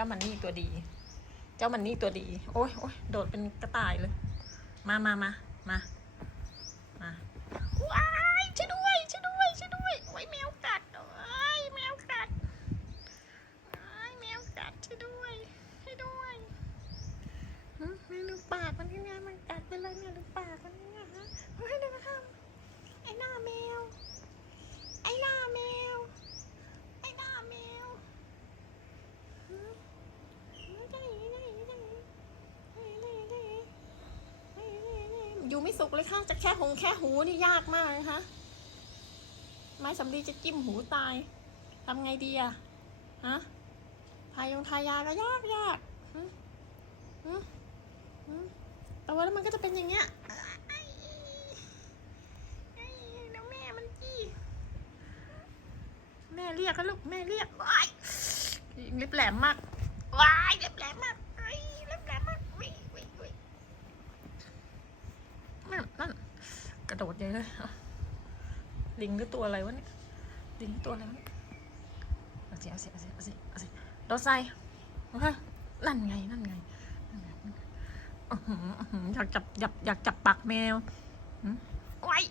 จ้ามันนี่ตัวดี เจ้ามันนี่ตัวดี โอ้ยโอ้ยโดดเป็นกระต่ายเลย มามามามามาว้ายช่วยด้วยช่วยด้วยช่วยด้วยโอ้ยแมวกัดโอ้ยแมวกัดโอ้ยแมวกัดช่วยด้วยช่วยด้วยหึไม่ดูปากมันยังไงมันกัดไปเลยเนี่ยดูปากมันเนี่ยฮะเฮ้ยดูนะครับไอ้หน้าแมว ไอ้หน้าแมว ไอ้หน้าแมวหึหึได้หรือได้หรือได้หรือได้หรือได้หรือได้หรือได้หรือได้หรื อยู่ไม่สุกเลยค่ะจะแค่หงแค่หูนี่ยากมากนะคะไม้สำลีจะจิ้มหูตายทำไงดีอะฮะทายงทายาก็ยากยากแต่ว่าแล้วมันก็จะเป็นอย่างเงี้ยแล้วแม่มันจี้แม่เรียกก็ลูกแม่เรียกว้ายเล็บแหลมมากว้ายเล็บแหลมมากไอ้ยเล็บแหลมมากวิวิวินั่นนั่น กระโดดใหญ่เลยลิงหรือตัวอะไรวะเนี่ยลิงหรือตัวอะไรวะเนี่ยเอาสิเอาสิเอาสิเอาสิเอาสิโดดใส่โอเคนั่นไงนั่นไงนั่นไงอยากจับอยากอยากจับปากแมวไว้าย